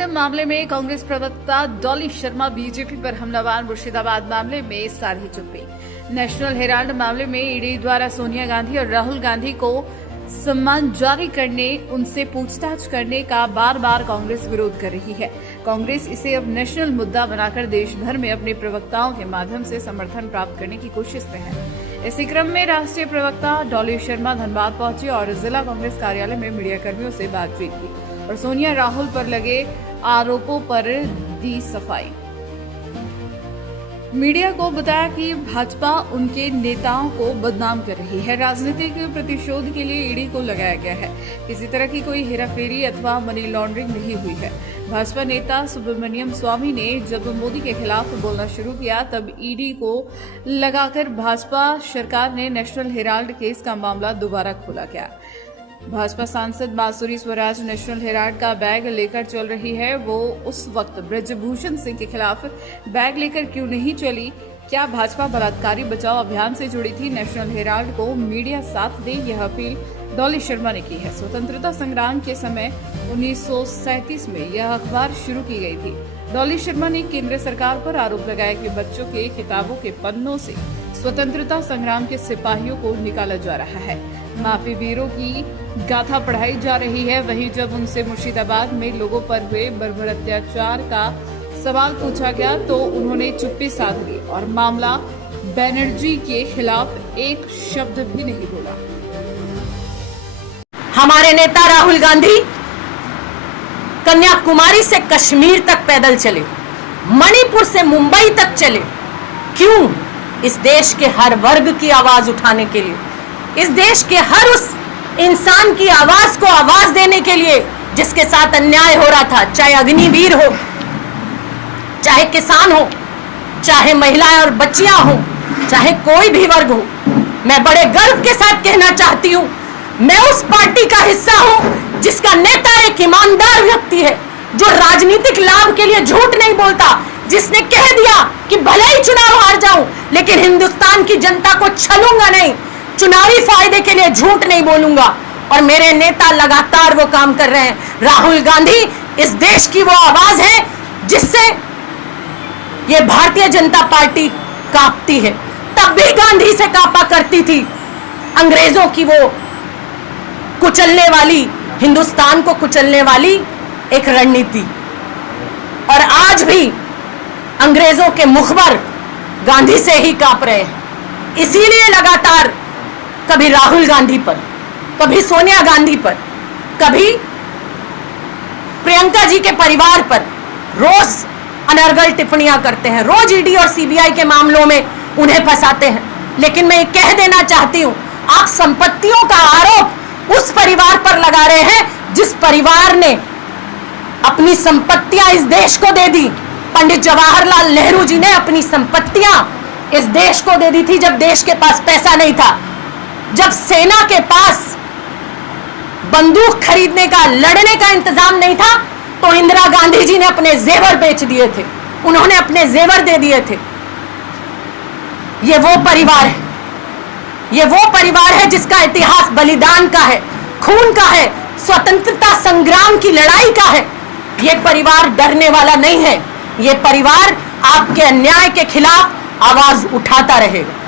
Referendum मामले में कांग्रेस प्रवक्ता डॉली शर्मा बीजेपी पर हमलावर, मुर्शिदाबाद मामले में साधी चुप्पी। नेशनल हेराल्ड मामले में ईडी द्वारा सोनिया गांधी और राहुल गांधी को सम्मान जारी करने, उनसे पूछताछ करने का बार बार कांग्रेस विरोध कर रही है। कांग्रेस इसे अब नेशनल मुद्दा बनाकर देश भर में अपने प्रवक्ताओं के माध्यम से समर्थन प्राप्त करने की कोशिश में है। इसी क्रम में राष्ट्रीय प्रवक्ता डॉली शर्मा धनबाद पहुंची और जिला कांग्रेस कार्यालय में मीडिया कर्मियों से बातचीत की और सोनिया राहुल पर लगे आरोपों पर दी सफाई। मीडिया को बताया कि भाजपा उनके नेताओं को बदनाम कर रही है। राजनीतिक प्रतिशोध के लिए ईडी को लगाया गया है। किसी तरह की कोई हेराफेरी अथवा मनी लॉन्ड्रिंग नहीं हुई है। भाजपा नेता सुब्रमण्यम स्वामी ने जब मोदी के खिलाफ बोलना शुरू किया तब ईडी को लगाकर भाजपा सरकार ने नेशनल हेराल्ड केस का मामला दोबारा खोला गया। भाजपा सांसद मासूरी स्वराज नेशनल हेराल्ड का बैग लेकर चल रही है। वो उस वक्त ब्रजभूषण सिंह के खिलाफ बैग लेकर क्यों नहीं चली? क्या भाजपा बलात्कारी बचाओ अभियान से जुड़ी थी? नेशनल हेराल्ड को मीडिया साथ दे, यह अपील डॉली शर्मा ने की है। स्वतंत्रता संग्राम के समय 1937 में यह अखबार शुरू की गई थी। डॉली शर्मा ने केंद्र सरकार पर आरोप लगाया कि बच्चों के किताबों के पन्नों से स्वतंत्रता संग्राम के सिपाहियों को निकाला जा रहा है, माफी वीरों की गाथा पढ़ाई जा रही है। वहीं जब उनसे मुर्शिदाबाद में लोगों पर हुए बर्बर अत्याचार का सवाल पूछा गया तो उन्होंने चुप्पी साध ली और मामला बनर्जी के खिलाफ एक शब्द भी नहीं बोला। हमारे नेता राहुल गांधी कन्याकुमारी से कश्मीर तक पैदल चले, मणिपुर से मुंबई तक चले। क्यों? इस देश के हर वर्ग की आवाज उठाने के लिए, इस देश के हर उस इंसान की आवाज को आवाज देने के लिए जिसके साथ अन्याय हो रहा था, चाहे अग्निवीर हो, चाहे किसान हो, चाहे महिलाएं और बच्चियां हो, चाहे कोई भी वर्ग हो। मैं बड़े गर्व के साथ कहना चाहती हूं, मैं उस पार्टी का हिस्सा हूं जिसका नेता एक ईमानदार व्यक्ति है, जो राजनीतिक लाभ के लिए झूठ नहीं बोलता, जिसने कह दिया कि भले ही चुनाव हार जाऊं लेकिन हिंदुस्तान की जनता को छलूंगा नहीं, चुनावी फायदे के लिए झूठ नहीं बोलूंगा। और मेरे नेता लगातार वो काम कर रहे हैं। राहुल गांधी इस देश की वो आवाज है जिससे ये भारतीय जनता पार्टी कांपती है। तब भी गांधी से कांपा करती थी अंग्रेजों की वो कुचलने वाली, हिंदुस्तान को कुचलने वाली एक रणनीति। और आज भी अंग्रेजों के मुखबर गांधी से ही कांप रहे हैं। इसीलिए लगातार कभी राहुल गांधी पर, कभी सोनिया गांधी पर, कभी प्रियंका जी के परिवार पर रोज अनर्गल टिप्पणियां करते हैं, रोज ईडी और सीबीआई के मामलों में उन्हें फंसाते हैं। लेकिन मैं कह देना चाहती हूं, आप संपत्तियों का आरोप उस परिवार पर लगा रहे हैं जिस परिवार ने अपनी संपत्तियां इस देश को दे दी। पंडित जवाहरलाल नेहरू जी ने अपनी संपत्तियां इस देश को दे दी थी जब देश के पास पैसा नहीं था, जब सेना के पास बंदूक खरीदने का, लड़ने का इंतजाम नहीं था, तो इंदिरा गांधी जी ने अपने जेवर बेच दिए थे, उन्होंने अपने जेवर दे दिए थे। ये वो परिवार है, ये वो परिवार है जिसका इतिहास बलिदान का है, खून का है, स्वतंत्रता संग्राम की लड़ाई का है। ये परिवार डरने वाला नहीं है। ये परिवार आपके अन्याय के खिलाफ आवाज उठाता रहेगा।